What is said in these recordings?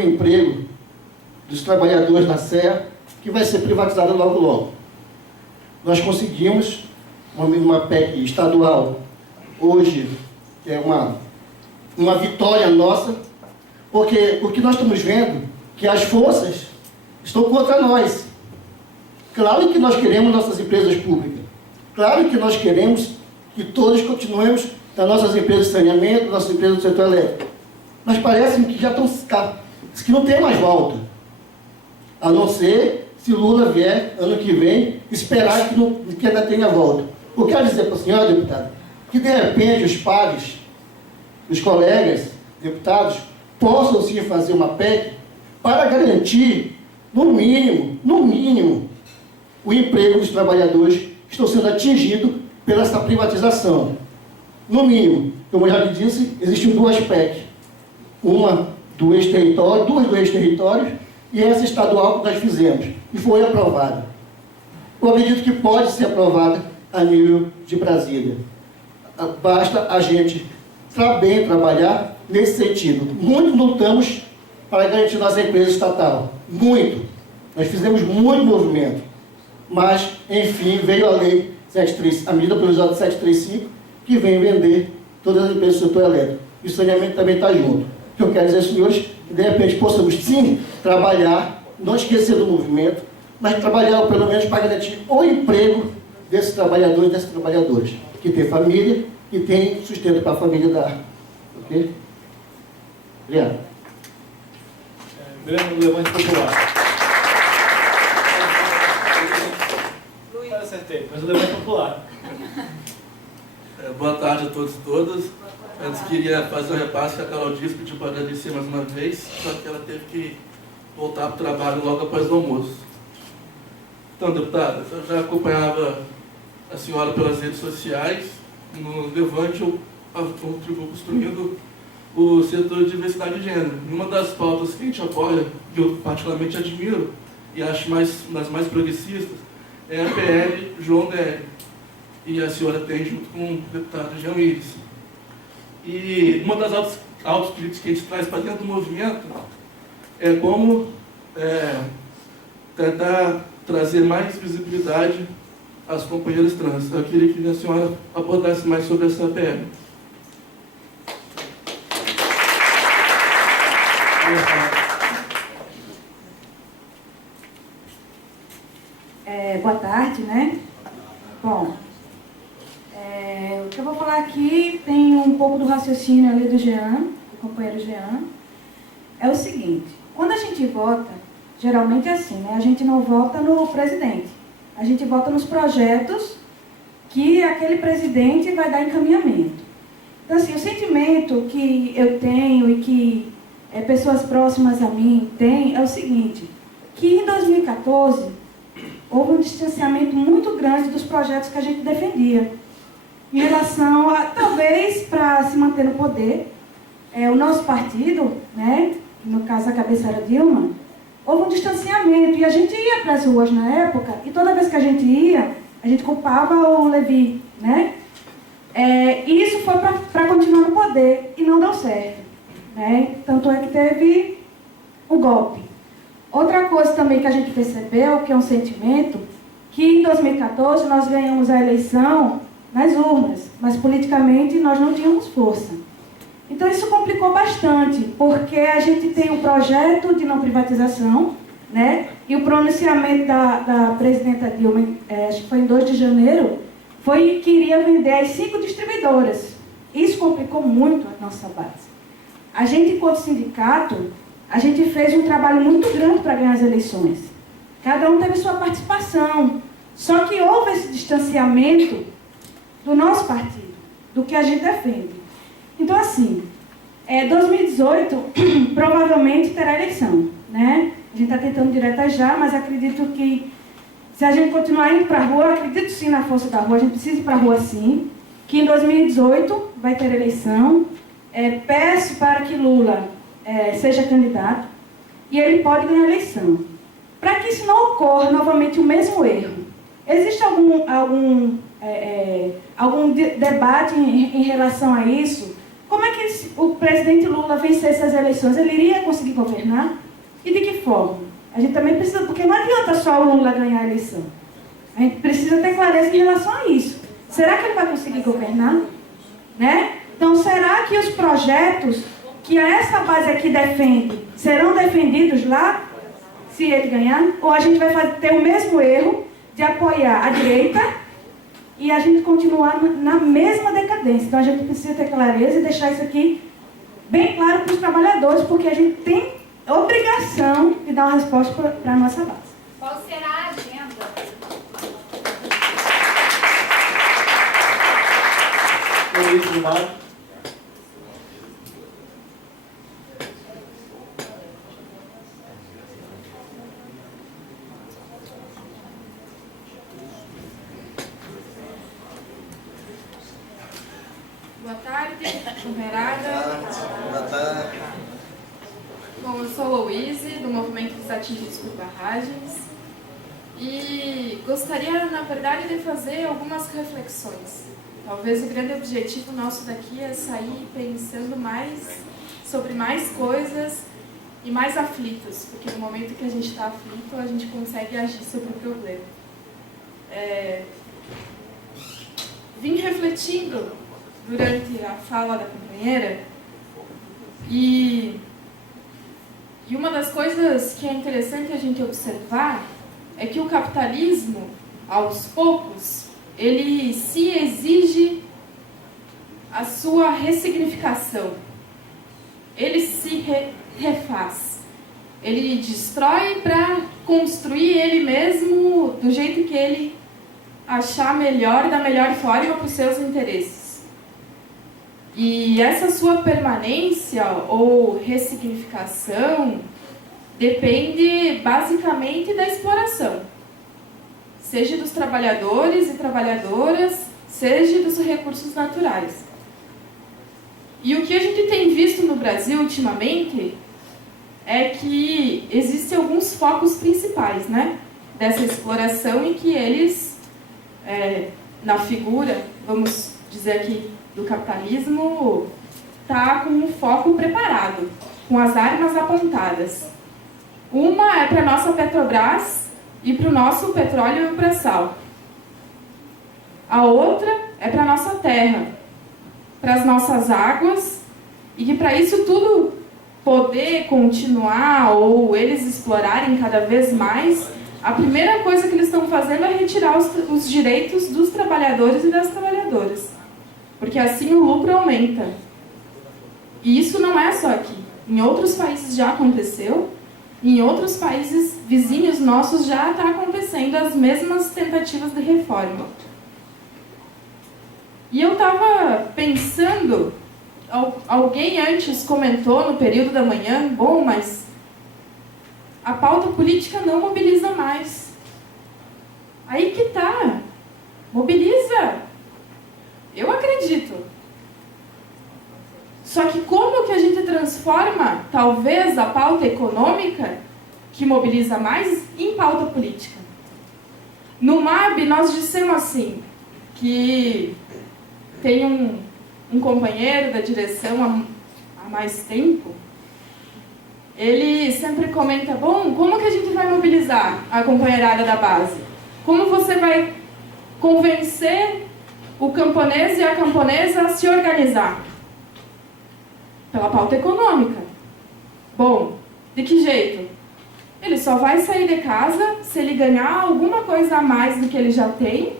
o emprego dos trabalhadores da Serra, que vai ser privatizada logo logo. Nós conseguimos uma PEC estadual, hoje, que é uma vitória nossa, porque o que nós estamos vendo, que as forças estão contra nós. Claro que nós queremos nossas empresas públicas, claro que nós queremos que todos continuemos nas nossas empresas de saneamento, nossas empresas do setor elétrico, mas parece que já estão, que não tem mais volta, a não ser se Lula vier ano que vem, esperar que ainda tenha volta. Eu quero dizer para a senhora, deputada, que de repente os pares, os colegas deputados, possam sim fazer uma PEC para garantir, no mínimo, o emprego dos trabalhadores que estão sendo atingidos pela essa privatização. No mínimo, como eu já lhe disse, existem duas PEC. Uma do ex-território, duas do ex-território, e essa estadual que nós fizemos, e foi aprovada. Eu acredito que pode ser aprovada a nível de Brasília. Basta a gente bem trabalhar nesse sentido. Muito lutamos para garantir nossa empresa estatal. Muito. Nós fizemos muito movimento. Mas, enfim, veio a lei 735, a medida provisória 735, que vem vender todas as empresas do setor elétrico. E o saneamento também está junto. O que eu quero dizer, senhores, que de repente possamos sim trabalhar, não esquecer do movimento, mas trabalhar pelo menos para garantir o emprego desses trabalhadores e dessas trabalhadoras, que tem família e tem sustento para a família dar. Ok? Obrigado. Grêmio Levante Popular. Acertei, mas o Levante Popular. Boa tarde a todos e todas. Antes queria fazer um repasse que a Carol disse, pediu para agradecer mais uma vez, só que ela teve que voltar para o trabalho logo após o almoço. Então, deputada, eu já acompanhava a senhora pelas redes sociais. No Levante eu contribuo construindo o setor de diversidade de gênero. E uma das pautas que a gente apoia, que eu particularmente admiro e acho das mais progressistas, é a PL João Délio. E a senhora tem junto com o deputado Jean Willis. E uma das autocríticas que a gente traz para dentro do movimento é como tentar trazer mais visibilidade às companheiras trans. Eu queria que a senhora abordasse mais sobre essa PL. Boa tarde, né? Bom, o que eu vou falar aqui tem um pouco do raciocínio ali do Jean, do companheiro Jean. É o seguinte, quando a gente vota, geralmente é assim, né? A gente não vota no presidente, a gente vota nos projetos que aquele presidente vai dar encaminhamento. Então, assim, o sentimento que eu tenho e que pessoas próximas a mim têm é o seguinte, que em 2014 houve um distanciamento muito grande dos projetos que a gente defendia. Em relação a, talvez, para se manter no poder, o nosso partido, né, no caso a cabeça era Dilma, houve um distanciamento e a gente ia para as ruas na época e toda vez que a gente ia, a gente culpava o Levi, né? E isso foi para continuar no poder e não deu certo, né? Tanto é que teve o golpe. Outra coisa também que a gente percebeu, que é um sentimento, que em 2014 nós ganhamos a eleição nas urnas, mas politicamente nós não tínhamos força. Então isso complicou bastante, porque a gente tem um projeto de não privatização, né? E o pronunciamento da presidenta Dilma, acho que foi em 2 de janeiro, foi que iria vender as 5 distribuidoras. Isso complicou muito a nossa base. A gente, enquanto sindicato, a gente fez um trabalho muito grande para ganhar as eleições. Cada um teve sua participação. Só que houve esse distanciamento do nosso partido, do que a gente defende. Então, assim, 2018 provavelmente terá eleição, né? A gente está tentando direta já, mas acredito que se a gente continuar indo para a rua, acredito sim na força da rua, a gente precisa ir para a rua sim, que em 2018 vai ter eleição. Peço para que Lula seja candidato e ele pode ganhar a eleição. Para que isso não ocorra novamente o mesmo erro, existe algum debate em relação a isso? como é que o presidente Lula vencesse essas eleições? Ele iria conseguir governar? E de que forma? A gente também precisa, porque não adianta só o Lula ganhar a eleição. A gente precisa ter clareza em relação a isso. Será que ele vai conseguir governar? Né? Então, será que os projetos que essa base aqui defende serão defendidos lá, se ele ganhar? Ou a gente vai ter o mesmo erro de apoiar a direita e a gente continuar na mesma decadência? Então, a gente precisa ter clareza e deixar isso aqui bem claro para os trabalhadores, porque a gente tem obrigação de dar uma resposta para a nossa base. Qual será a agenda? Luiz Gilmar. Boa tarde, comparada. Boa tarde. Bom, eu sou a Louise, do Movimento dos Atingidos por Barragens, e gostaria, na verdade, de fazer algumas reflexões. Talvez o grande objetivo nosso daqui é sair pensando sobre mais coisas e mais aflitos, porque no momento que a gente está aflito, a gente consegue agir sobre o problema. Vim refletindo durante a fala da companheira e uma das coisas que é interessante a gente observar é que o capitalismo, aos poucos, ele se exige a sua ressignificação. Ele se refaz. Ele destrói para construir ele mesmo do jeito que ele achar melhor, da melhor forma para os seus interesses. E essa sua permanência ou ressignificação depende basicamente da exploração, seja dos trabalhadores e trabalhadoras, seja dos recursos naturais. E o que a gente tem visto no Brasil ultimamente é que existem alguns focos principais, né, dessa exploração, e que eles, na figura, vamos dizer aqui, do capitalismo, está com um foco preparado, com as armas apontadas. Uma é para a nossa Petrobras e para o nosso petróleo e o pré-sal. A outra é para a nossa terra, para as nossas águas, e que para isso tudo poder continuar ou eles explorarem cada vez mais, a primeira coisa que eles estão fazendo é retirar os direitos dos trabalhadores e das trabalhadoras. Porque assim o lucro aumenta. E isso não é só aqui. Em outros países já aconteceu, em outros países vizinhos nossos já está acontecendo as mesmas tentativas de reforma. E eu estava pensando, alguém antes comentou no período da manhã, bom, mas a pauta política não mobiliza mais. Aí que tá, mobiliza. Eu acredito. Só que como que a gente transforma, talvez, a pauta econômica, que mobiliza mais, em pauta política? No MAB, nós dissemos assim, que tem um companheiro da direção há mais tempo, ele sempre comenta, bom, como que a gente vai mobilizar a companheirada da base? Como você vai convencer o camponês e a camponesa a se organizar? Pela pauta econômica. Bom, de que jeito? Ele só vai sair de casa se ele ganhar alguma coisa a mais do que ele já tem,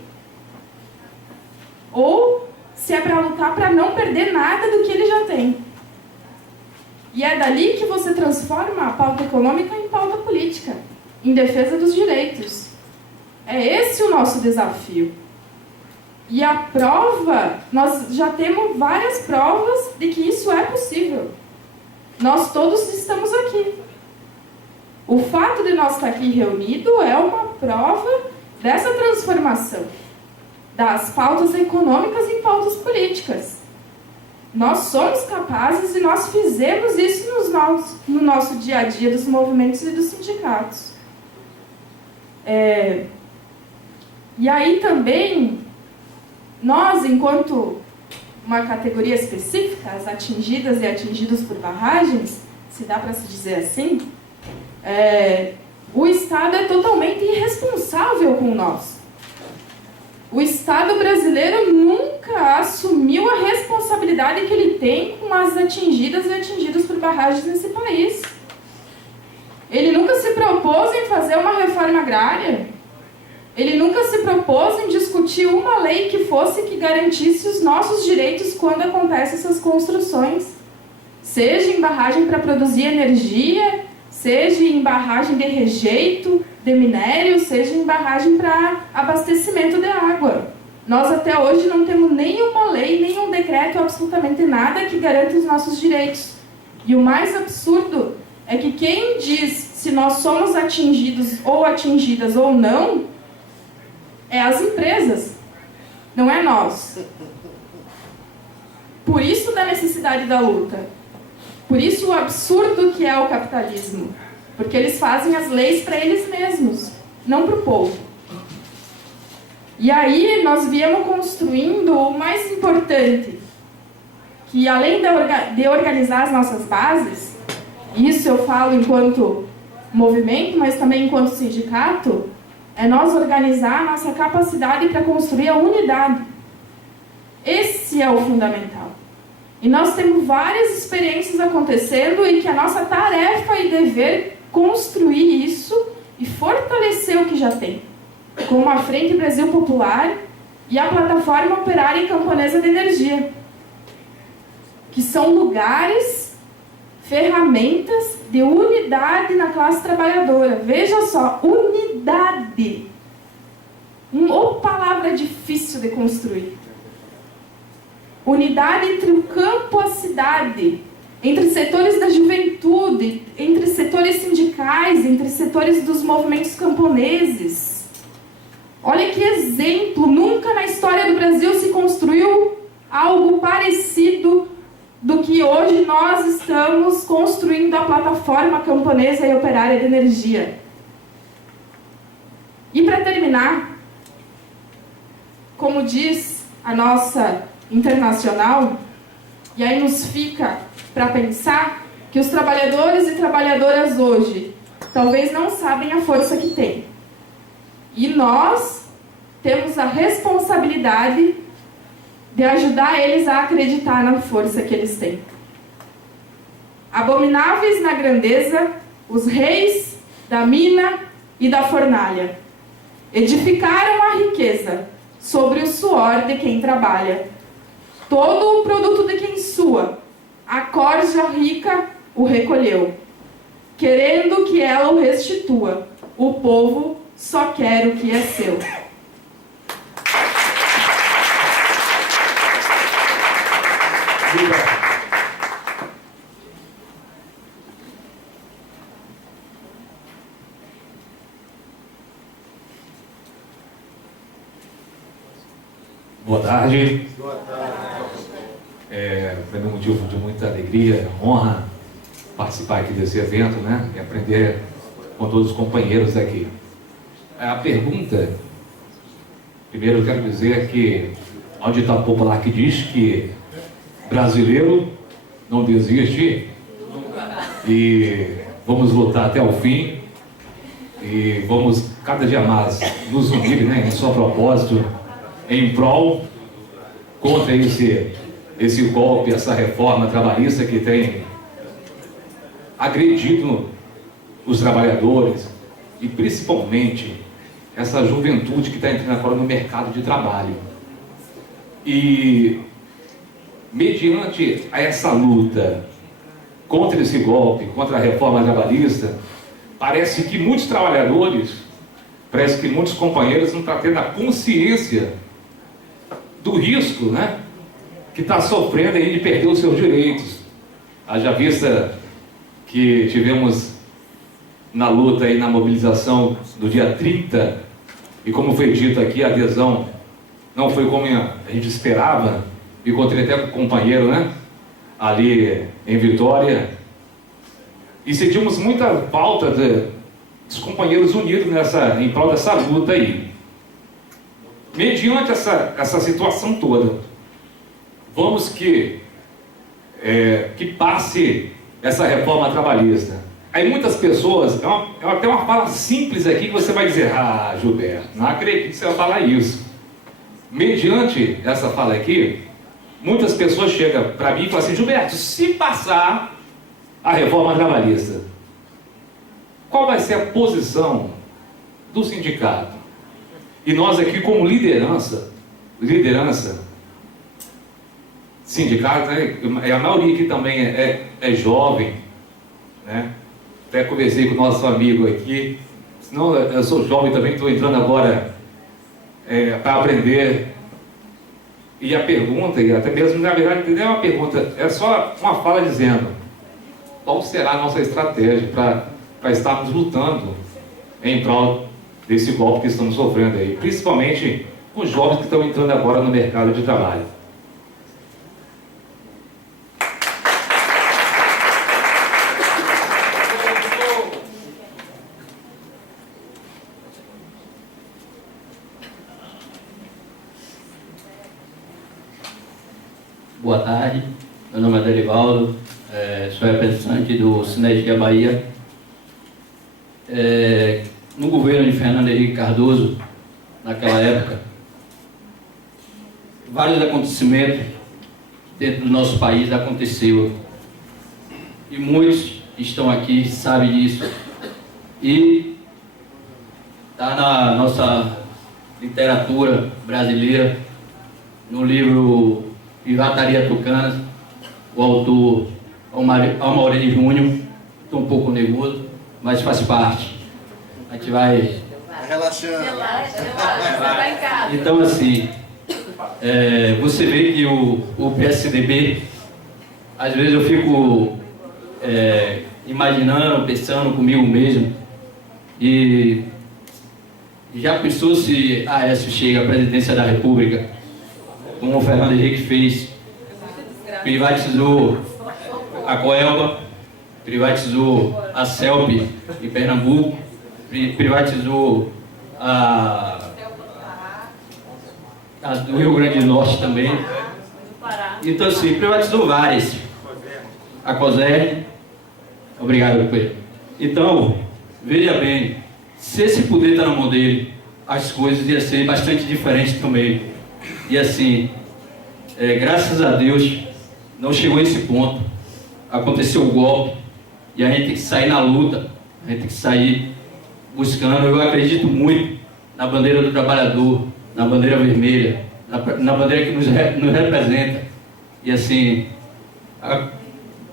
ou se é para lutar para não perder nada do que ele já tem. E é dali que você transforma a pauta econômica em pauta política, em defesa dos direitos. É esse o nosso desafio. E a prova, nós já temos várias provas de que isso é possível. Nós todos estamos aqui. O fato de nós estar aqui reunidos é uma prova dessa transformação das pautas econômicas em pautas políticas. Nós somos capazes e nós fizemos isso no nosso dia a dia dos movimentos e dos sindicatos. E aí também, nós, enquanto uma categoria específica, as atingidas e atingidos por barragens, se dá para se dizer assim, o Estado é totalmente irresponsável com nós. O Estado brasileiro nunca assumiu a responsabilidade que ele tem com as atingidas e atingidos por barragens nesse país. Ele nunca se propôs em fazer uma reforma agrária. Ele nunca se propôs em discutir uma lei que fosse que garantisse os nossos direitos quando acontecem essas construções. Seja em barragem para produzir energia, seja em barragem de rejeito de minério, seja em barragem para abastecimento de água. Nós até hoje não temos nenhuma lei, nenhum decreto, absolutamente nada que garanta os nossos direitos. E o mais absurdo é que quem diz se nós somos atingidos ou atingidas ou não é as empresas, não é nós. Por isso da necessidade da luta. Por isso o absurdo que é o capitalismo. Porque eles fazem as leis para eles mesmos, não para o povo. E aí nós viemos construindo o mais importante, que além de organizar as nossas bases, isso eu falo enquanto movimento, mas também enquanto sindicato, é nós organizar a nossa capacidade para construir a unidade. Esse é o fundamental. E nós temos várias experiências acontecendo e que a nossa tarefa e dever construir isso e fortalecer o que já tem, como a Frente Brasil Popular e a Plataforma Operária e Camponesa de Energia, que são lugares, ferramentas de unidade na classe trabalhadora. Veja só, unidade. Uma palavra difícil de construir. Unidade entre o campo e a cidade, entre setores da juventude, entre setores sindicais, entre setores dos movimentos camponeses. Olha que exemplo, nunca na história do Brasil se construiu algo parecido do que hoje nós estamos construindo a plataforma camponesa e operária de energia. E para terminar, como diz a nossa internacional, e aí nos fica para pensar que os trabalhadores e trabalhadoras hoje talvez não sabem a força que têm. E nós temos a responsabilidade de ajudar eles a acreditar na força que eles têm. Abomináveis na grandeza, os reis da mina e da fornalha edificaram a riqueza sobre o suor de quem trabalha. Todo o produto de quem sua, a corja rica o recolheu, querendo que ela o restitua. O povo só quer o que é seu. Boa tarde. Foi um motivo de muita alegria, honra participar aqui desse evento, né? E aprender com todos os companheiros aqui. A pergunta, primeiro eu quero dizer que há um ditado popular que diz que brasileiro não desiste e vamos lutar até o fim e vamos cada dia mais nos unir, né, em seu propósito, em prol contra esse golpe, essa reforma trabalhista que tem agredido os trabalhadores e principalmente essa juventude que está entrando agora no mercado de trabalho. E mediante essa luta contra esse golpe, contra a reforma trabalhista, parece que muitos trabalhadores, parece que muitos companheiros não estão tendo a consciência do risco, né, que está sofrendo aí de perder os seus direitos. Haja vista que tivemos na luta e na mobilização do dia 30, e como foi dito aqui, a adesão não foi como a gente esperava. Encontrei até com um companheiro, né, ali em Vitória, e sentimos muita falta dos companheiros unidos em prol dessa luta aí. Mediante essa situação toda, vamos que passe essa reforma trabalhista. Aí muitas pessoas, até uma fala simples aqui que você vai dizer, ah, Gilberto, não acredito que você vai falar isso. Mediante essa fala aqui, muitas pessoas chegam para mim e falam assim, Gilberto, se passar a reforma trabalhista, qual vai ser a posição do sindicato? E nós aqui como liderança sindicato, né? A maioria aqui também é jovem, né? Até conversei com o nosso amigo aqui, senão eu sou jovem também, estou entrando agora para aprender. E a pergunta, e até mesmo na verdade não é uma pergunta, é só uma fala dizendo qual será a nossa estratégia para estarmos lutando em prol desse golpe que estamos sofrendo aí, principalmente os jovens que estão entrando agora no mercado de trabalho. Boa tarde, meu nome é Derivaldo, sou representante do Sinergia Bahia. No governo de Fernando Henrique Cardoso, naquela época, vários acontecimentos dentro do nosso país aconteceu. E muitos que estão aqui sabem disso. E está na nossa literatura brasileira, no livro Privataria Tucana, o autor Almaurene Júnior. Estou um pouco nervoso, mas faz parte. A gente vai... Relaxando. Relaxa, vai em casa. Então, assim, você vê que o PSDB, às vezes eu fico imaginando, pensando comigo mesmo, e já pensou se Aécio chega à presidência da República, como o Fernando Henrique fez, privatizou a Coelba, privatizou a CELP em Pernambuco, privatizou a do Rio Grande do Norte também. Então, assim, privatizou várias. A COSER. Obrigado, Pedro. Então, veja bem, se esse poder está na mão dele, as coisas iam ser bastante diferentes também. E assim, graças a Deus, não chegou a esse ponto. Aconteceu o golpe e a gente tem que sair na luta, a gente tem que sair buscando. Eu acredito muito na bandeira do trabalhador, na bandeira vermelha, na bandeira que nos representa. E assim,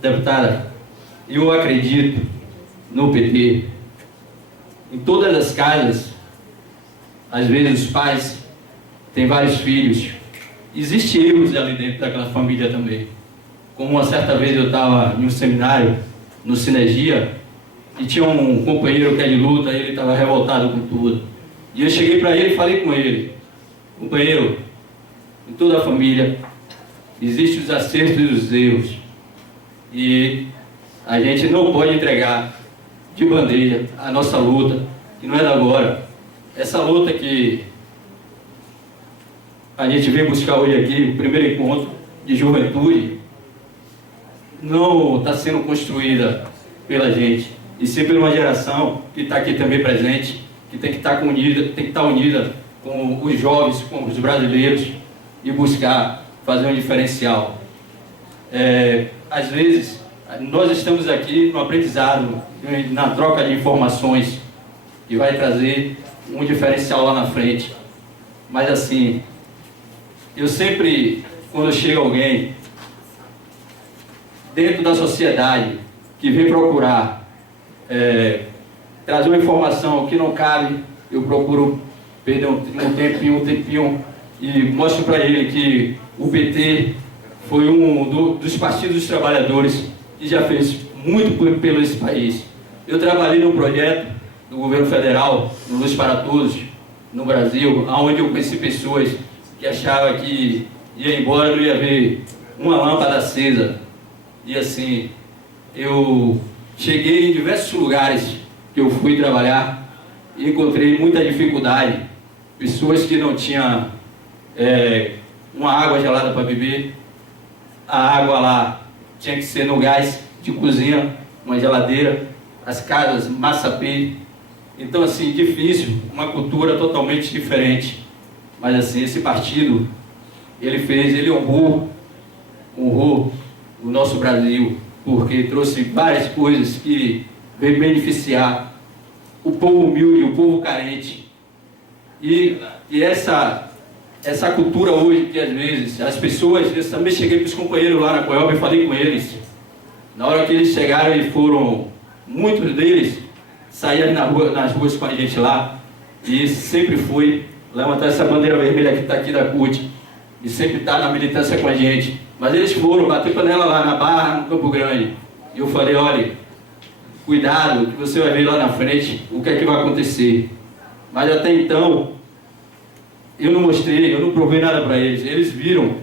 deputada, eu acredito no PT. Em todas as casas, às vezes os pais têm vários filhos. Existem erros ali dentro daquela família também. Como uma certa vez eu estava em um seminário, no Sinergia, e tinha um companheiro que é de luta, e ele estava revoltado com tudo. E eu cheguei para ele e falei com ele, companheiro, em toda a família, existem os acertos e os erros. E a gente não pode entregar de bandeja a nossa luta, que não é da agora. Essa luta que a gente veio buscar hoje aqui, o primeiro encontro de juventude, não está sendo construída pela gente, e sim por uma geração que está aqui também presente, que tem que estar unida com os jovens, com os brasileiros, e buscar fazer um diferencial. Às vezes, nós estamos aqui no aprendizado, na troca de informações, que vai trazer um diferencial lá na frente. Mas assim, eu sempre, quando chega alguém dentro da sociedade que vem procurar trazer uma informação que não cabe, eu procuro perder um tempinho e mostro para ele que o PT foi um dos partidos dos trabalhadores que já fez muito pelo esse país. Eu trabalhei num projeto do governo federal, no Luz para Todos, no Brasil, onde eu conheci pessoas que achavam que ia embora, não ia ver uma lâmpada acesa. E assim, eu cheguei em diversos lugares que eu fui trabalhar e encontrei muita dificuldade. Pessoas que não tinham uma água gelada para beber, a água lá tinha que ser no gás de cozinha, uma geladeira, as casas massapê. Então, assim, difícil, uma cultura totalmente diferente. Mas, assim, esse partido, ele honrou o nosso Brasil, porque trouxe várias coisas que veio beneficiar o povo humilde, o povo carente. E essa cultura hoje, que às vezes as pessoas, eu também cheguei para os companheiros lá na Coelba e falei com eles. Na hora que eles chegaram e foram, muitos deles saíram nas ruas com a gente lá, e sempre foi levantar essa bandeira vermelha que está aqui da CUT, e sempre está na militância com a gente. Mas eles foram bater panela lá na Barra, no Campo Grande. E eu falei, olha, cuidado, que você vai ver lá na frente o que é que vai acontecer. Mas até então, eu não mostrei, eu não provei nada para eles. Eles viram,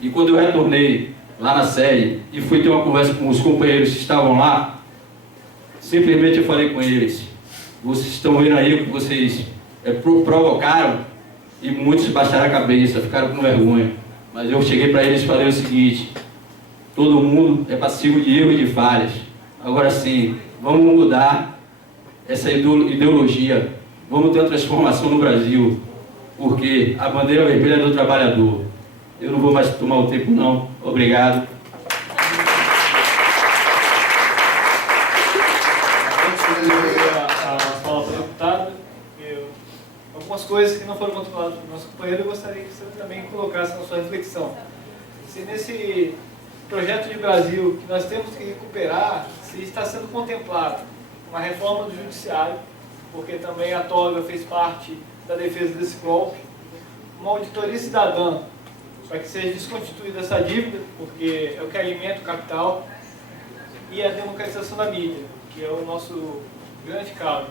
e quando eu retornei lá na sede e fui ter uma conversa com os companheiros que estavam lá, simplesmente eu falei com eles, vocês estão vendo aí o que vocês provocaram, e muitos baixaram a cabeça, ficaram com vergonha. Mas eu cheguei para eles e falei o seguinte, todo mundo é passivo de erros e de falhas. Agora sim, vamos mudar essa ideologia, vamos ter uma transformação no Brasil, porque a bandeira vermelha é do trabalhador. Eu não vou mais tomar o tempo não, obrigado. Antes de eu a fala para o deputado, algumas coisas que não foram controladas pelo nosso companheiro, eu gostaria que você também colocasse na sua reflexão. Se nesse projeto de Brasil que nós temos que recuperar, se está sendo contemplado uma reforma do judiciário, porque também a toga fez parte da defesa desse golpe, uma auditoria cidadã, para que seja desconstituída essa dívida, porque é o que alimenta o capital, e a democratização da mídia, que é o nosso grande caso.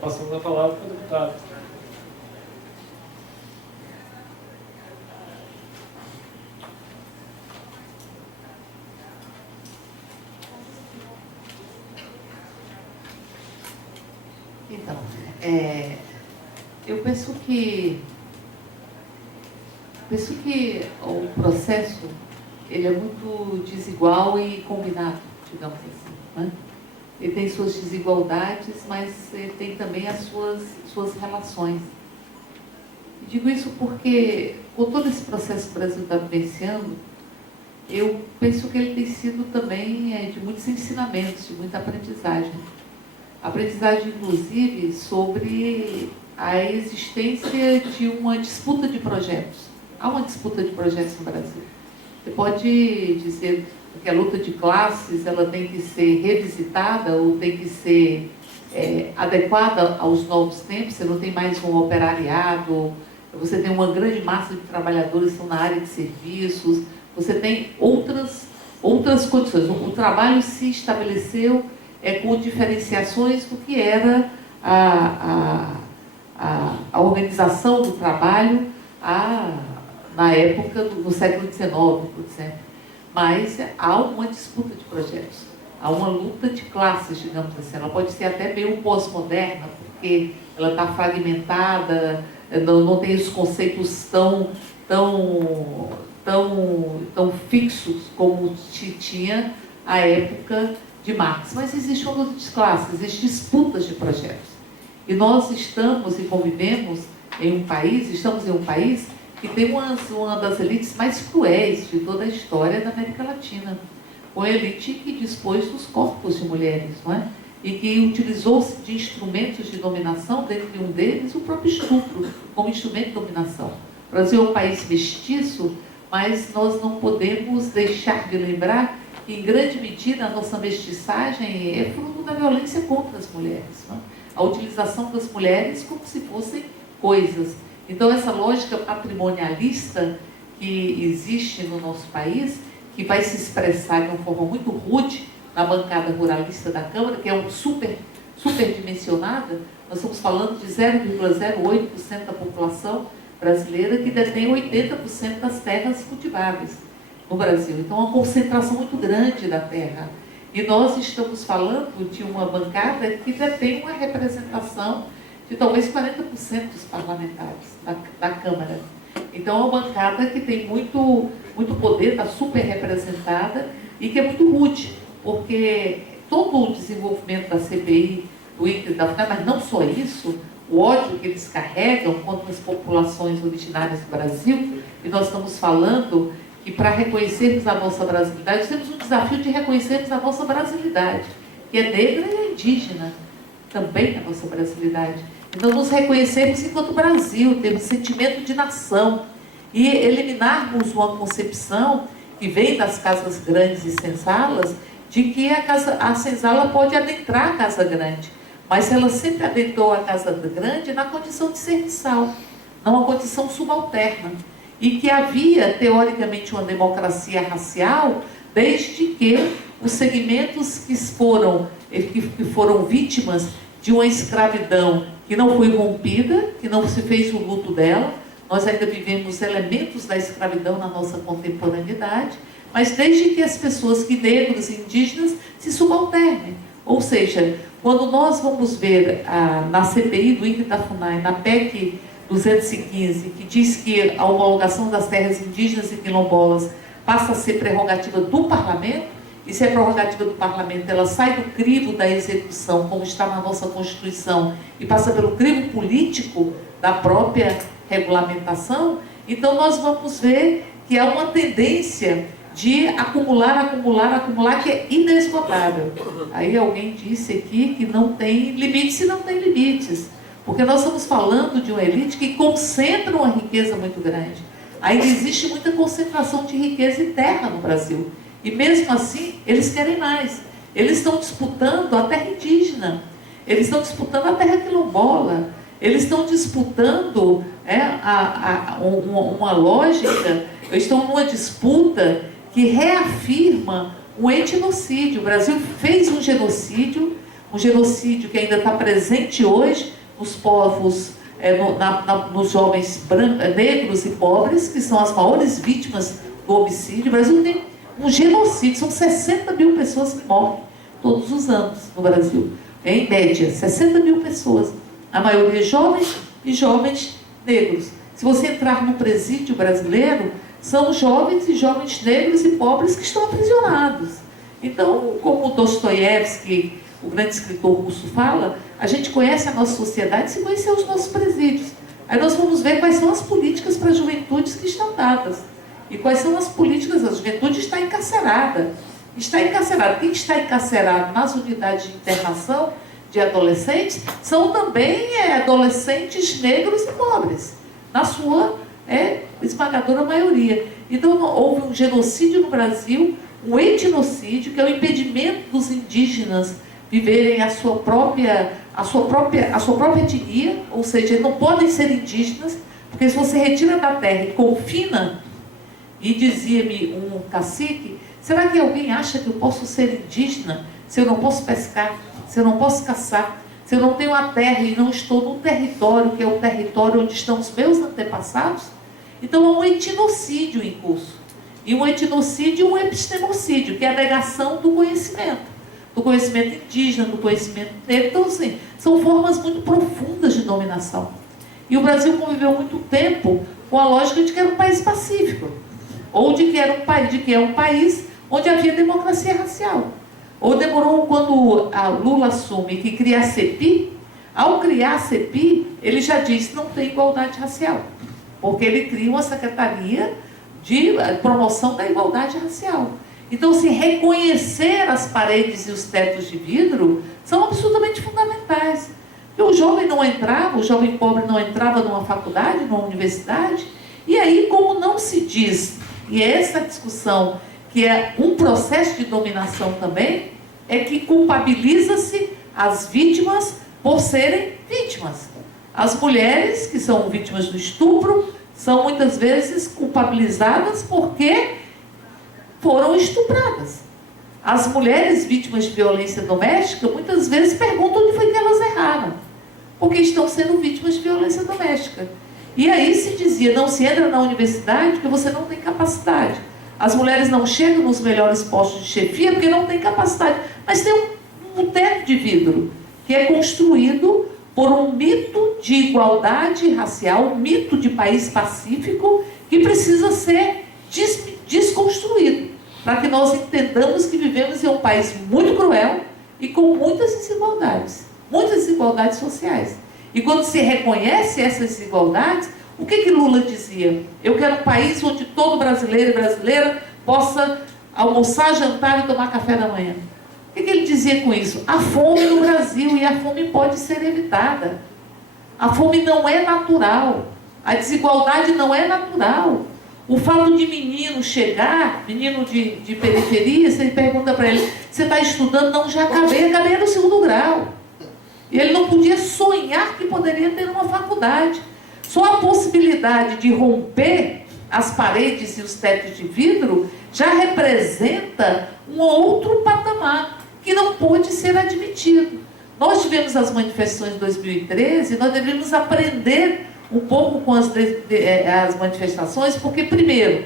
Passamos a palavra para o deputado. Então, eu penso que o processo ele é muito desigual e combinado, digamos assim, né? Ele tem suas desigualdades, mas ele tem também as suas relações. E digo isso porque, com todo esse processo que o Brasil está vivenciando, eu penso que ele tem sido também de muitos ensinamentos, de muita aprendizagem. Aprendizagem, inclusive, sobre a existência de uma disputa de projetos. Há uma disputa de projetos no Brasil. Você pode dizer que a luta de classes ela tem que ser revisitada ou tem que ser adequada aos novos tempos. Você não tem mais um operariado, você tem uma grande massa de trabalhadores que estão na área de serviços, você tem outras condições. O trabalho se estabeleceu com diferenciações do que era a organização do trabalho na época do século XIX, por exemplo. Mas há uma disputa de projetos, há uma luta de classes, digamos assim. Ela pode ser até meio pós-moderna, porque ela está fragmentada, não tem os conceitos tão fixos como tinha a época de Marx. Mas existe uma luta de classes, existem disputas de projetos. E nós estamos e convivemos em um país, que tem uma das elites mais cruéis de toda a história da América Latina. Uma elite que dispôs dos corpos de mulheres, não é? E que utilizou-se de instrumentos de dominação, dentre um deles o próprio estupro, como instrumento de dominação. O Brasil é um país mestiço, mas nós não podemos deixar de lembrar que, em grande medida, a nossa mestiçagem é fruto da violência contra as mulheres, não é? A utilização das mulheres como se fossem coisas. Então, essa lógica patrimonialista que existe no nosso país, que vai se expressar de uma forma muito rude na bancada ruralista da Câmara, que é superdimensionada, nós estamos falando de 0,08% da população brasileira que detém 80% das terras cultiváveis no Brasil. Então, é uma concentração muito grande da terra. E nós estamos falando de uma bancada que detém uma representação de talvez 40% dos parlamentares da Câmara. Então é uma bancada que tem muito poder, está super representada e que é muito rude, porque todo o desenvolvimento da CPI, do INCRA e da FUNAI, mas não só isso, o ódio que eles carregam contra as populações originárias do Brasil, e nós estamos falando que para reconhecermos a nossa brasilidade, temos um desafio de reconhecermos a nossa brasilidade, que é negra e é indígena, também a nossa brasilidade. Então, nos reconhecermos enquanto Brasil, termos sentimento de nação e eliminarmos uma concepção que vem das casas grandes e senzalas, de que a senzala pode adentrar a casa grande, mas ela sempre adentrou a casa grande na condição de serviçal, numa condição subalterna, e que havia, teoricamente, uma democracia racial, desde que os segmentos que foram vítimas de uma escravidão que não foi rompida, que não se fez o luto dela, nós ainda vivemos elementos da escravidão na nossa contemporaneidade, mas desde que as pessoas, que negros e indígenas, se subalternem. Ou seja, quando nós vamos ver na CPI do INCRA e da FUNAI, na PEC 215, que diz que a homologação das terras indígenas e quilombolas passa a ser prerrogativa do Parlamento, e se é prerrogativa do Parlamento, ela sai do crivo da execução, como está na nossa Constituição, e passa pelo crivo político da própria regulamentação, então nós vamos ver que há uma tendência de acumular, que é inesgotável. Aí alguém disse aqui que não tem limites, e não tem limites, porque nós estamos falando de uma elite que concentra uma riqueza muito grande. Ainda existe muita concentração de riqueza e terra no Brasil, e mesmo assim eles querem mais. Eles estão disputando a terra indígena, eles estão disputando a terra quilombola, eles estão disputando uma lógica, estão numa disputa que reafirma um etnocídio. O Brasil fez um genocídio que ainda está presente hoje nos povos, nos jovens negros e pobres, que são as maiores vítimas do homicídio. O Brasil tem um genocídio, são 60 mil pessoas que morrem todos os anos no Brasil. Em média, 60 mil pessoas. A maioria jovens e jovens negros. Se você entrar no presídio brasileiro, são jovens e jovens negros e pobres que estão aprisionados. Então, como Dostoiévski, o grande escritor russo, fala, a gente conhece a nossa sociedade se conhecer os nossos presídios. Aí nós vamos ver quais são as políticas para as juventudes que estão dadas. E quais são as políticas? A juventude está encarcerada. Está encarcerada. Quem está encarcerado nas unidades de internação de adolescentes são também adolescentes negros e pobres, na sua esmagadora maioria. Então houve um genocídio no Brasil, um etnocídio, que é o impedimento dos indígenas viverem a sua própria etnia, ou seja, eles não podem ser indígenas, porque se você retira da terra e confina, e dizia-me um cacique, será que alguém acha que eu posso ser indígena se eu não posso pescar, se eu não posso caçar, se eu não tenho a terra e não estou num território que é o território onde estão os meus antepassados? Então há um etnocídio em curso. E um etnocídio e um epistemocídio, que é a negação do conhecimento indígena, do conhecimento negro. Então, assim, são formas muito profundas de dominação. E o Brasil conviveu muito tempo com a lógica de que era um país pacífico, ou de que era um país onde havia democracia racial. Ou demorou, quando a Lula assume que cria a CEPI, ao criar a CEPI, ele já disse que não tem igualdade racial, porque ele cria uma secretaria de promoção da igualdade racial. Então, se reconhecer as paredes e os tetos de vidro são absolutamente fundamentais. Porque o jovem não entrava, o jovem pobre não entrava numa faculdade, numa universidade, e aí, como não se diz, e essa discussão, que é um processo de dominação também, é que culpabiliza-se as vítimas por serem vítimas. As mulheres que são vítimas do estupro são muitas vezes culpabilizadas porque foram estupradas. As mulheres vítimas de violência doméstica muitas vezes perguntam onde foi que elas erraram, porque estão sendo vítimas de violência doméstica. E aí se dizia, não se entra na universidade porque você não tem capacidade. As mulheres não chegam nos melhores postos de chefia porque não tem capacidade. Mas tem um teto de vidro que é construído por um mito de igualdade racial, um mito de país pacífico que precisa ser desconstruído, para que nós entendamos que vivemos em um país muito cruel e com muitas desigualdades sociais. E quando se reconhece essas desigualdades, o que Lula dizia? Eu quero um país onde todo brasileiro e brasileira possa almoçar, jantar e tomar café da manhã. O que ele dizia com isso? A fome no Brasil, e a fome pode ser evitada. A fome não é natural. A desigualdade não é natural. O fato de menino chegar, menino de periferia, você pergunta para ele, você está estudando? Não, já acabei no segundo grau. E ele não podia sonhar que poderia ter uma faculdade. Só a possibilidade de romper as paredes e os tetos de vidro já representa um outro patamar que não pode ser admitido. Nós tivemos as manifestações de 2013 e nós deveríamos aprender um pouco com as manifestações, porque, primeiro,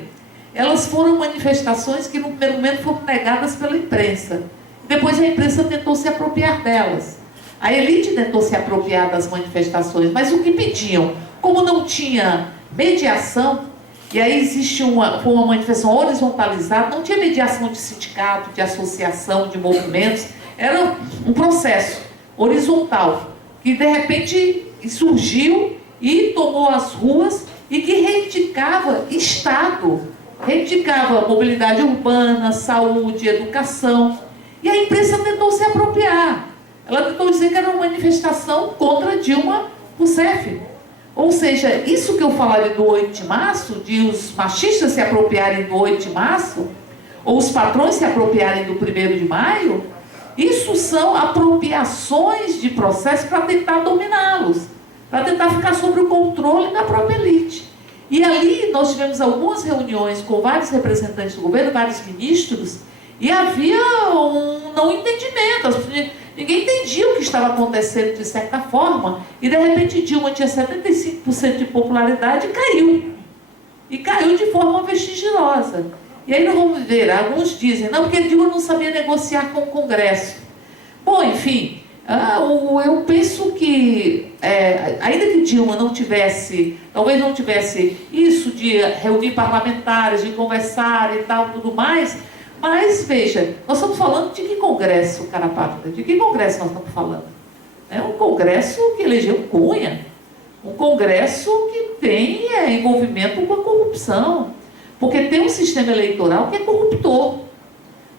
elas foram manifestações que no primeiro momento foram negadas pela imprensa. Depois a imprensa tentou se apropriar delas. A elite tentou se apropriar das manifestações, mas o que pediam? Como não tinha mediação, e aí existe uma manifestação horizontalizada, não tinha mediação de sindicato, de associação, de movimentos, era um processo horizontal, que de repente surgiu e tomou as ruas e que reivindicava Estado, reivindicava mobilidade urbana, saúde, educação. E a imprensa tentou se apropriar. Ela tentou dizer que era uma manifestação contra Dilma Rousseff. Ou seja, isso que eu falava do 8 de março, de os machistas se apropriarem do 8 de março, ou os patrões se apropriarem do 1º de maio, isso são apropriações de processos para tentar dominá-los, para tentar ficar sob o controle da própria elite. E ali nós tivemos algumas reuniões com vários representantes do governo, vários ministros, e havia um não entendimento. Ninguém entendia o que estava acontecendo de certa forma, e de repente Dilma tinha 75% de popularidade e caiu. E caiu de forma vestigiosa. E aí nós vamos ver, alguns dizem, não, porque Dilma não sabia negociar com o Congresso. Bom, enfim, eu penso que, ainda que Dilma não tivesse, talvez não tivesse isso de reunir parlamentares, de conversar e tal, tudo mais, mas, veja, nós estamos falando de que Congresso, Carapata? De que Congresso nós estamos falando? É um Congresso que elegeu Cunha, um Congresso que tem envolvimento com a corrupção, porque tem um sistema eleitoral que é corruptor.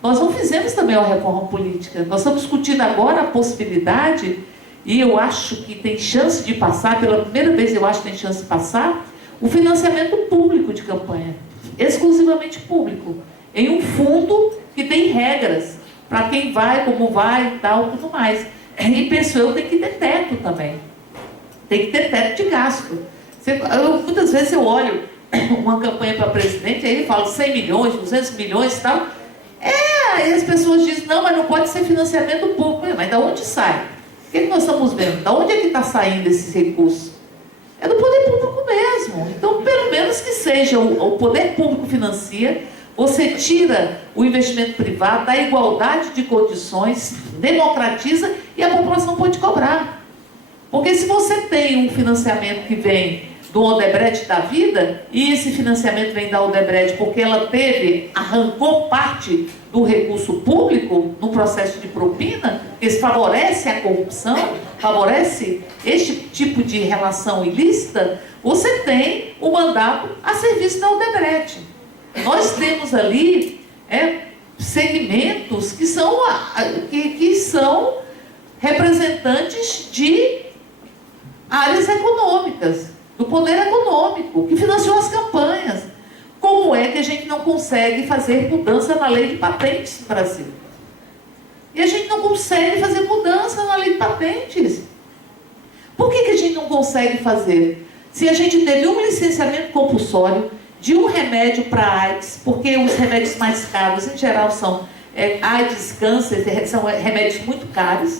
Nós não fizemos também uma reforma política, nós estamos discutindo agora a possibilidade, e eu acho que tem chance de passar, pela primeira vez eu acho que tem chance de passar, o financiamento público de campanha, exclusivamente público, em um fundo que tem regras para quem vai, como vai e tal, tudo mais. E penso eu, tem que ter teto também. Tem que ter teto de gasto. Muitas vezes eu olho uma campanha para presidente, aí ele fala 100 milhões, 200 milhões e tal. Aí as pessoas dizem, não, mas não pode ser financiamento público. Mas de onde sai? O que nós estamos vendo? De onde é que está saindo esses recursos? É do poder público mesmo. Então, pelo menos que seja o poder público financia. Você tira o investimento privado, dá igualdade de condições, democratiza e a população pode cobrar. Porque se você tem um financiamento que vem do Odebrecht da vida, e esse financiamento vem da Odebrecht porque ela arrancou parte do recurso público no processo de propina, que favorece a corrupção, favorece este tipo de relação ilícita, você tem o mandato a serviço da Odebrecht. Nós temos ali segmentos que são representantes de áreas econômicas, do poder econômico, que financiou as campanhas. Como é que a gente não consegue fazer mudança na lei de patentes no Brasil? E a gente não consegue fazer mudança na lei de patentes. Por que a gente não consegue fazer? Se a gente teve um licenciamento compulsório de um remédio para AIDS, porque os remédios mais caros, em geral, são AIDS, câncer, são remédios muito caros,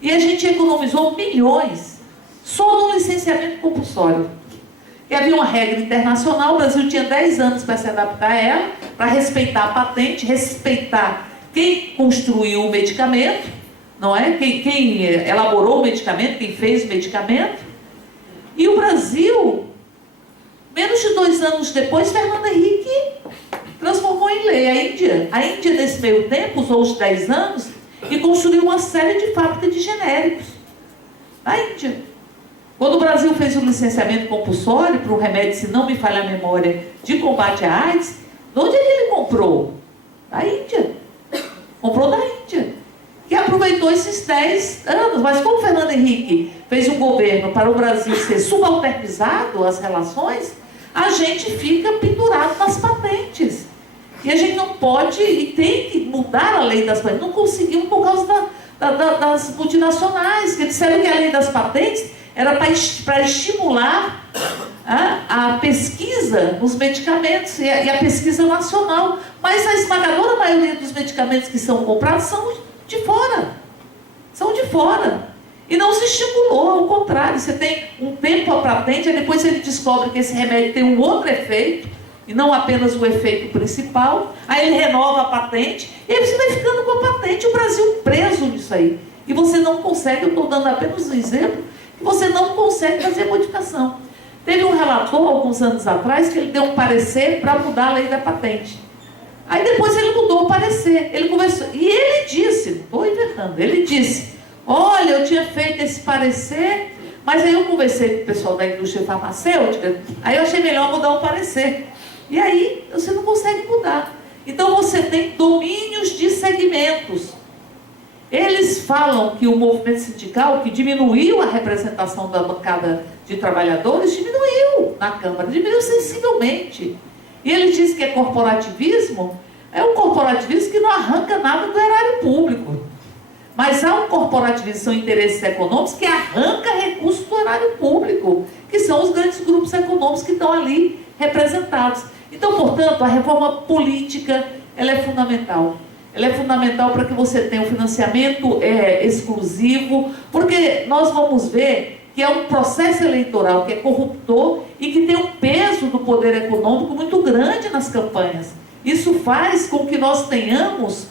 e a gente economizou milhões só no licenciamento compulsório. E havia uma regra internacional, o Brasil tinha 10 anos para se adaptar a ela, para respeitar a patente, respeitar quem construiu o medicamento, não é? Quem elaborou o medicamento, quem fez o medicamento. E o Brasil, menos de 2 anos depois, Fernando Henrique transformou em lei. A Índia, nesse meio tempo, usou os 10 anos e construiu uma série de fábricas de genéricos. Na Índia. Quando o Brasil fez o licenciamento compulsório para um remédio, se não me falha a memória, de combate à AIDS, de onde ele comprou? Da Índia. Comprou da Índia. Que aproveitou esses 10 anos. Mas como o Fernando Henrique fez um governo para o Brasil ser subalternizado às relações, a gente fica pendurado nas patentes. E a gente não pode e tem que mudar a lei das patentes. Não conseguimos por causa das multinacionais, que disseram que a lei das patentes era para estimular a pesquisa nos medicamentos e a pesquisa nacional. Mas a esmagadora maioria dos medicamentos que são comprados são de fora. São de fora. E não se estimulou, ao contrário. Você tem um tempo a patente, aí depois ele descobre que esse remédio tem um outro efeito, e não apenas o efeito principal. Aí ele renova a patente, e aí você vai ficando com a patente. O Brasil preso nisso aí. E você não consegue, eu estou dando apenas um exemplo, que você não consegue fazer modificação. Teve um relator, alguns anos atrás, que ele deu um parecer para mudar a lei da patente. Aí depois ele mudou o parecer, ele conversou, e ele disse, não estou inventando, ele disse, olha, eu tinha feito esse parecer, mas aí eu conversei com o pessoal da indústria farmacêutica, aí eu achei melhor mudar o parecer. E aí você não consegue mudar. Então você tem domínios de segmentos. Eles falam que o movimento sindical, que diminuiu a representação da bancada de trabalhadores, diminuiu na Câmara, diminuiu sensivelmente. E ele diz que é corporativismo, é um corporativismo que não arranca nada do erário público. Mas há um corporativismo, são interesses econômicos, que arranca recursos do erário público, que são os grandes grupos econômicos que estão ali representados. Então, portanto, a reforma política, ela é fundamental. Ela é fundamental para que você tenha um financiamento exclusivo, porque nós vamos ver que é um processo eleitoral que é corruptor e que tem um peso do poder econômico muito grande nas campanhas. Isso faz com que nós tenhamos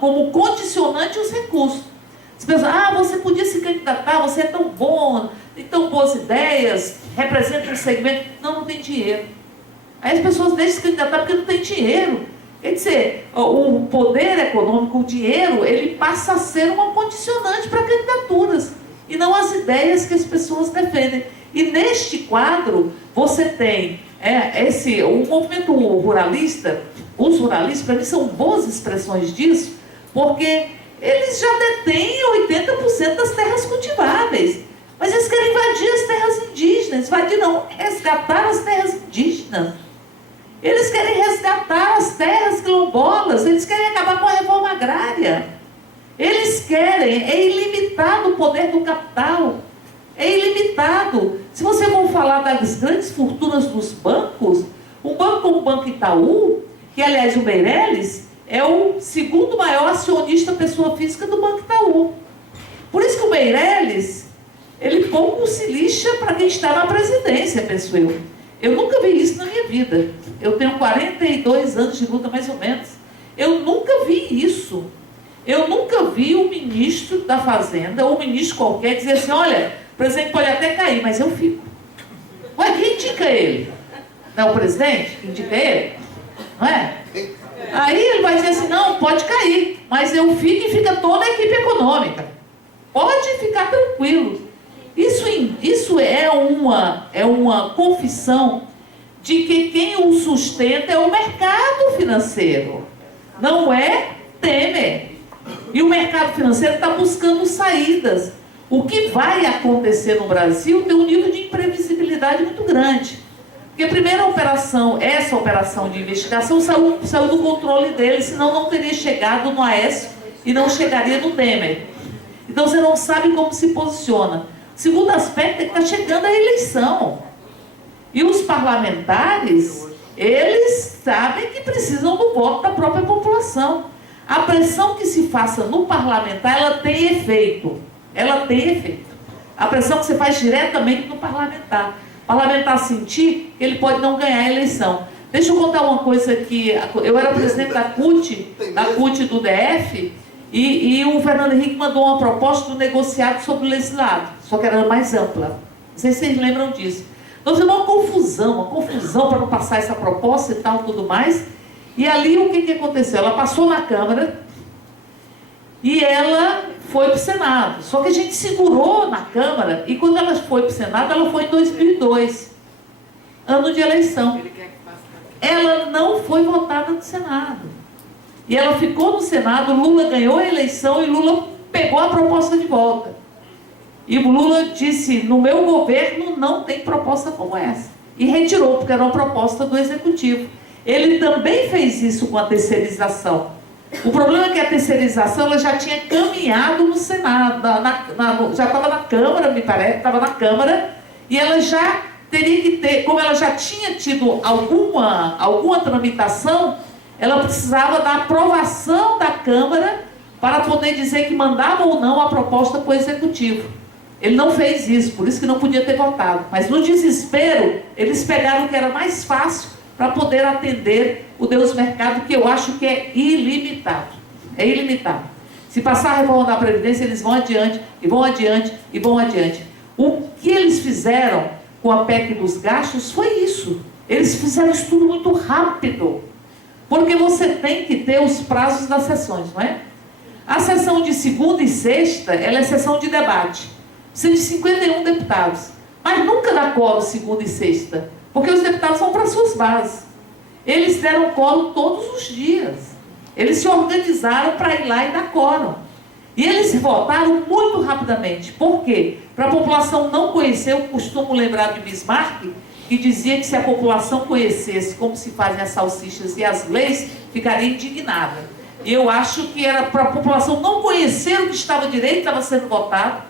como condicionante os recursos. As pessoas, você podia se candidatar, você é tão bom, tem tão boas ideias, representa um segmento. Não tem dinheiro. Aí as pessoas deixam se candidatar porque não tem dinheiro. Quer dizer, o poder econômico, o dinheiro, ele passa a ser uma condicionante para candidaturas, e não as ideias que as pessoas defendem. E neste quadro, você tem o movimento ruralista, os ruralistas, para mim, são boas expressões disso, porque eles já detêm 80% das terras cultiváveis. Mas eles querem invadir as terras indígenas, resgatar as terras indígenas. Eles querem resgatar as terras quilombolas, eles querem acabar com a reforma agrária. Eles querem, é ilimitado o poder do capital, é ilimitado. Se você for falar das grandes fortunas dos bancos, um banco como o Banco Itaú, que aliás o Meirelles é o segundo maior acionista pessoa física do Banco Itaú. Por isso que o Meirelles, ele pouco se lixa para quem está na presidência, penso eu. Eu nunca vi isso na minha vida. Eu tenho 42 anos de luta, mais ou menos. Eu nunca vi isso. Eu nunca vi um ministro da Fazenda, ou um ministro qualquer, dizer assim, olha, o presidente pode até cair, mas eu fico. Ué, quem indica ele? Não é o presidente que indica ele? Não é? Aí ele vai dizer assim, não, pode cair, mas eu fico e fica toda a equipe econômica. Pode ficar tranquilo. Isso é uma confissão de que quem o sustenta é o mercado financeiro, não é Temer. E o mercado financeiro está buscando saídas. O que vai acontecer no Brasil tem um nível de imprevisibilidade muito grande. Porque a primeira operação, essa operação de investigação, saiu do controle dele, senão não teria chegado no Aécio e não chegaria no Temer. Então você não sabe como se posiciona. Segundo aspecto é que está chegando a eleição. E os parlamentares, eles sabem que precisam do voto da própria população. A pressão que se faça no parlamentar, ela tem efeito. Ela tem efeito. A pressão que você faz diretamente no parlamentar. O parlamentar sentir que ele pode não ganhar a eleição. Deixa eu contar uma coisa que... Eu era presidente da CUT do DF, E o Fernando Henrique mandou uma proposta do negociado sobre o legislado, só que era mais ampla. Não sei se vocês lembram disso. Então, foi uma confusão para não passar essa proposta e tal, tudo mais. E ali o que aconteceu? Ela passou na Câmara e ela foi para o Senado. Só que a gente segurou na Câmara e quando ela foi para o Senado, ela foi em 2002, ano de eleição. Ela não foi votada no Senado. E ela ficou no Senado, Lula ganhou a eleição e Lula pegou a proposta de volta. E o Lula disse, no meu governo não tem proposta como essa. E retirou, porque era uma proposta do Executivo. Ele também fez isso com a terceirização. O problema é que a terceirização ela já tinha caminhado no Senado, já estava na Câmara, me parece, estava na Câmara, e ela já teria que ter, como ela já tinha tido alguma tramitação, ela precisava da aprovação da Câmara para poder dizer que mandava ou não a proposta para o Executivo. Ele não fez isso, por isso que não podia ter votado. Mas no desespero, eles pegaram o que era mais fácil para poder atender o Deus Mercado, que eu acho que é ilimitado. É ilimitado. Se passar a reforma da Previdência, eles vão adiante, e vão adiante, e vão adiante. O que eles fizeram com a PEC dos gastos foi isso. Eles fizeram isso tudo muito rápido. Porque você tem que ter os prazos das sessões, não é? A sessão de segunda e sexta, ela é sessão de debate. Precisa de 51 deputados. Mas nunca dá coro segunda e sexta. Porque os deputados vão para suas bases. Eles deram coro todos os dias. Eles se organizaram para ir lá e dar coro. E eles votaram muito rapidamente. Por quê? Para a população não conhecer, eu costumo lembrar de Bismarck, que dizia que se a população conhecesse como se fazem as salsichas e as leis, ficaria indignada. E eu acho que era para a população não conhecer o que estava direito, estava sendo votado,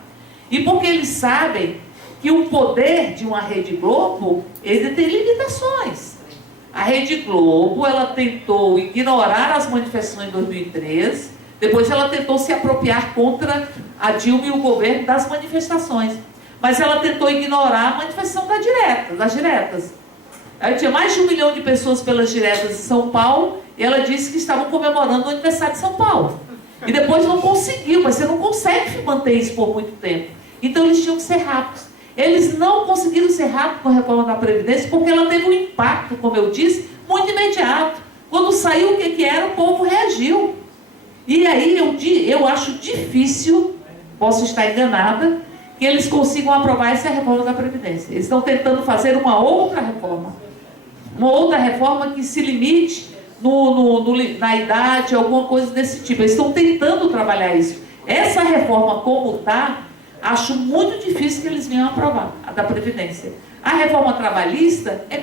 e porque eles sabem que o poder de uma Rede Globo, ele tem limitações. A Rede Globo, ela tentou ignorar as manifestações em 2013, depois ela tentou se apropriar contra a Dilma e o governo das manifestações. Mas ela tentou ignorar a manifestação das diretas. Aí tinha mais de 1 milhão de pessoas pelas diretas em São Paulo, e ela disse que estavam comemorando o aniversário de São Paulo. E depois não conseguiu, mas você não consegue manter isso por muito tempo. Então eles tinham que ser rápidos. Eles não conseguiram ser rápidos com a reforma da Previdência, porque ela teve um impacto, como eu disse, muito imediato. Quando saiu o que era, o povo reagiu. E aí eu acho difícil, posso estar enganada, que eles consigam aprovar essa reforma da Previdência. Eles estão tentando fazer uma outra reforma que se limite na idade, alguma coisa desse tipo. Eles estão tentando trabalhar isso. Essa reforma como está, acho muito difícil que eles venham aprovar, a da Previdência. A reforma trabalhista é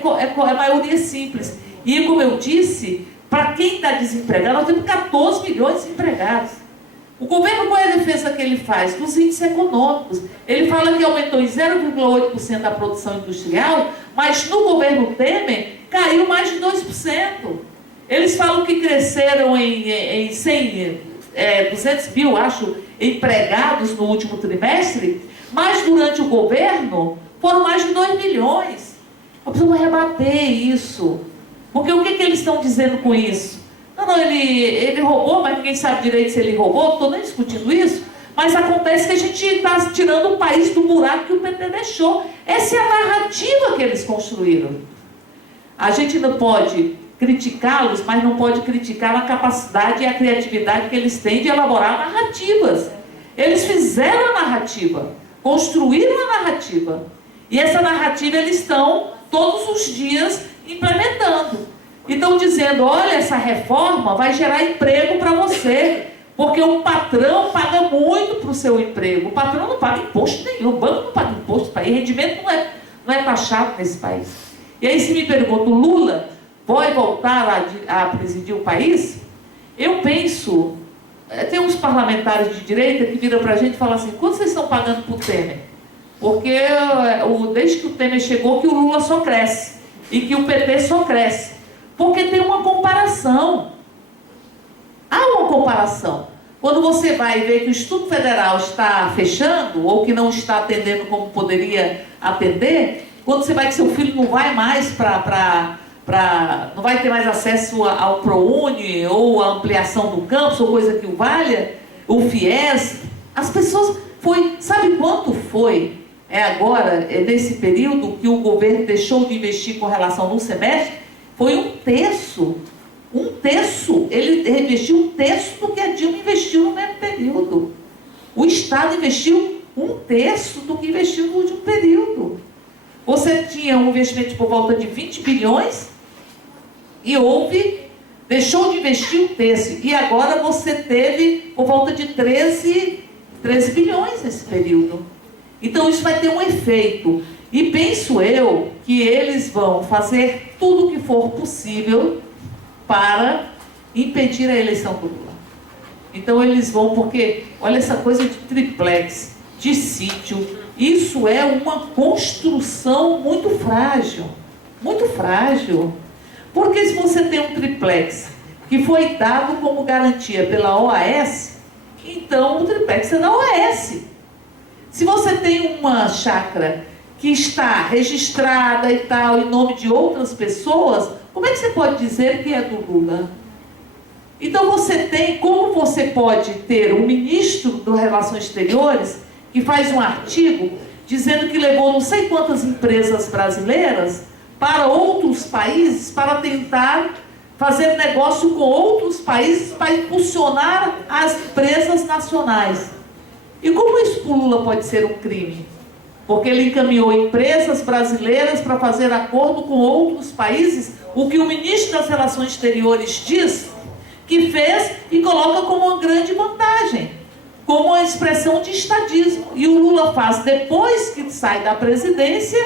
maioria simples. E como eu disse, para quem está desempregado, nós temos 14 milhões de desempregados. O governo, qual é a defesa que ele faz? Dos índices econômicos. Ele fala que aumentou em 0,8% a produção industrial, mas no governo Temer caiu mais de 2%. Eles falam que cresceram em 200 mil, acho, empregados no último trimestre, mas durante o governo foram mais de 2 milhões. Nós precisamos rebater isso. Porque o que eles estão dizendo com isso? Não, ele roubou, mas ninguém sabe direito se ele roubou, não estou nem discutindo isso, mas acontece que a gente está tirando o país do buraco que o PT deixou. Essa é a narrativa que eles construíram. A gente não pode criticá-los, mas não pode criticar a capacidade e a criatividade que eles têm de elaborar narrativas. Eles fizeram a narrativa, construíram a narrativa, e essa narrativa eles estão todos os dias implementando. Então dizendo, olha, essa reforma vai gerar emprego para você, porque o patrão paga muito para o seu emprego. O patrão não paga imposto nenhum, o banco não paga imposto para ele, rendimento não é taxado nesse país. E aí se me pergunta, o Lula vai voltar a presidir o país? Eu penso, tem uns parlamentares de direita que viram para a gente e falam assim, quanto vocês estão pagando para o Temer? Porque desde que o Temer chegou, que o Lula só cresce, e que o PT só cresce. Porque tem uma comparação. Há uma comparação. Quando você vai ver que o Instituto Federal está fechando, ou que não está atendendo como poderia atender, quando você vai que seu filho não vai mais não vai ter mais acesso ao ProUni, ou à ampliação do campus, ou coisa que o valha, o FIES, as pessoas, sabe quanto foi? Agora, nesse período que o governo deixou de investir com relação no semestre, foi um terço. Ele investiu um terço do que a Dilma investiu no mesmo período. O Estado investiu um terço do que investiu no último período. Você tinha um investimento por volta de 20 bilhões e deixou de investir um terço. E agora você teve por volta de 13 bilhões nesse período. Então isso vai ter um efeito. E penso eu que eles vão fazer tudo o que for possível para impedir a eleição do Lula. Então eles vão, porque olha essa coisa de triplex, de sítio, isso é uma construção muito frágil. Muito frágil. Porque se você tem um triplex que foi dado como garantia pela OAS, então o triplex é da OAS. Se você tem uma chácara que está registrada e tal, em nome de outras pessoas, como é que você pode dizer que é do Lula? Então como você pode ter um ministro das Relações Exteriores que faz um artigo dizendo que levou não sei quantas empresas brasileiras para outros países para tentar fazer negócio com outros países para impulsionar as empresas nacionais. E como isso para o Lula pode ser um crime? Porque ele encaminhou empresas brasileiras para fazer acordo com outros países, o que o ministro das Relações Exteriores diz que fez e coloca como uma grande vantagem, como uma expressão de estadismo. E o Lula faz depois que sai da presidência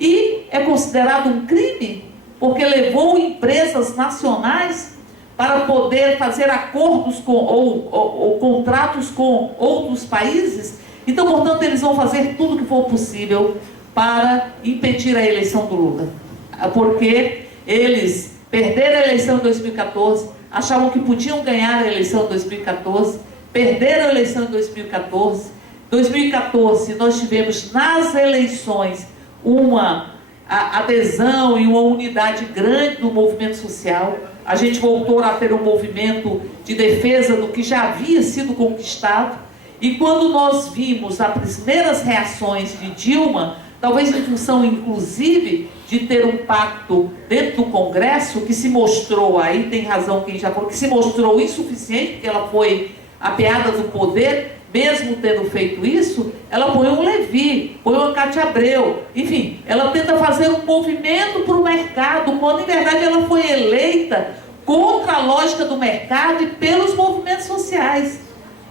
e é considerado um crime, porque levou empresas nacionais para poder fazer acordos com, ou contratos com outros países. Então, portanto, eles vão fazer tudo o que for possível para impedir a eleição do Lula. Porque eles perderam a eleição em 2014, achavam que podiam ganhar a eleição em 2014, perderam a eleição em 2014. 2014, nós tivemos nas eleições uma adesão e uma unidade grande do movimento social. A gente voltou a ter um movimento de defesa do que já havia sido conquistado. E quando nós vimos as primeiras reações de Dilma, talvez em função, inclusive, de ter um pacto dentro do Congresso, que se mostrou, aí tem razão quem já falou, que se mostrou insuficiente, porque ela foi apeada do poder, mesmo tendo feito isso, ela põe um Levi, põe uma Cátia Abreu, enfim, ela tenta fazer um movimento para o mercado, quando em verdade ela foi eleita contra a lógica do mercado e pelos movimentos sociais.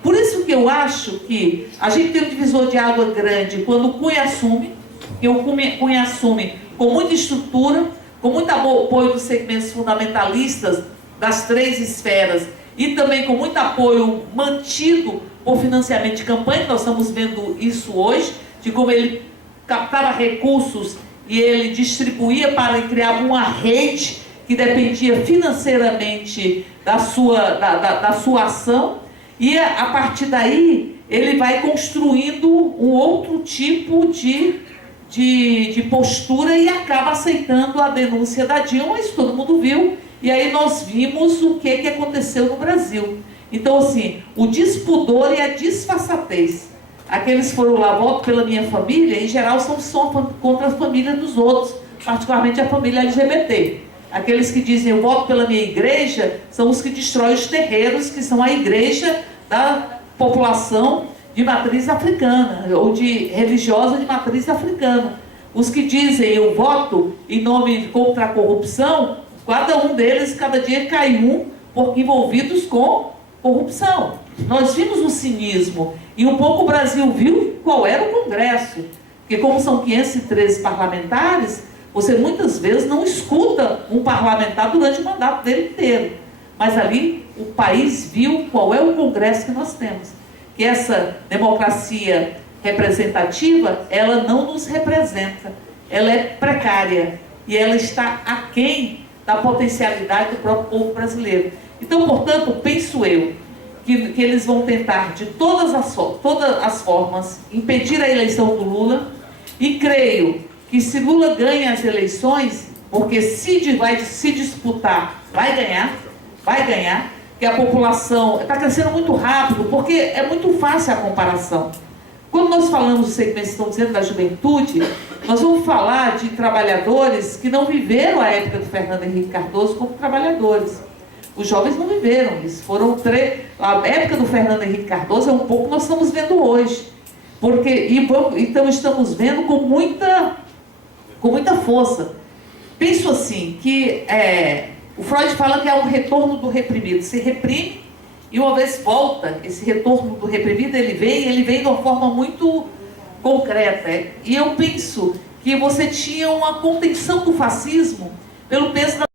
Por isso que eu acho que a gente tem um divisor de água grande quando o Cunha assume, que o Cunha assume com muita estrutura, com muito apoio dos segmentos fundamentalistas das três esferas e também com muito apoio mantido por financiamento de campanha. Nós estamos vendo isso hoje, de como ele captava recursos e ele distribuía para criar uma rede que dependia financeiramente da sua ação. E a partir daí, ele vai construindo um outro tipo de postura e acaba aceitando a denúncia da Dilma, isso todo mundo viu, e aí nós vimos o que aconteceu no Brasil. Então, assim, o despudor e a disfarçatez. Aqueles que foram lá, voto pela minha família, em geral são contra a família dos outros, particularmente a família LGBT. Aqueles que dizem, eu voto pela minha igreja, são os que destroem os terreiros, que são a igreja da população de matriz africana, ou de religiosa de matriz africana. Os que dizem, eu voto em nome contra a corrupção, cada um deles, cada dia cai um, porque envolvidos com corrupção. Nós vimos o cinismo, e um pouco o Brasil viu qual era o Congresso, porque como são 513 parlamentares, você muitas vezes não escuta um parlamentar durante o mandato dele inteiro. Mas ali o país viu qual é o Congresso que nós temos. Que essa democracia representativa, ela não nos representa. Ela é precária. E ela está aquém da potencialidade do próprio povo brasileiro. Então, portanto, penso eu que eles vão tentar de todas as formas impedir a eleição do Lula. E creio que se Lula ganha as eleições, porque se vai se disputar, vai ganhar, que a população está crescendo muito rápido, porque é muito fácil a comparação. Quando nós falamos do segmento, estão dizendo, da juventude, nós vamos falar de trabalhadores que não viveram a época do Fernando Henrique Cardoso como trabalhadores. Os jovens não viveram isso. A época do Fernando Henrique Cardoso é um pouco que nós estamos vendo hoje. Então estamos vendo com muita força. Penso assim, que o Freud fala que é um retorno do reprimido. Se reprime e uma vez volta, esse retorno do reprimido, ele vem de uma forma muito concreta. E eu penso que você tinha uma contenção do fascismo pelo peso da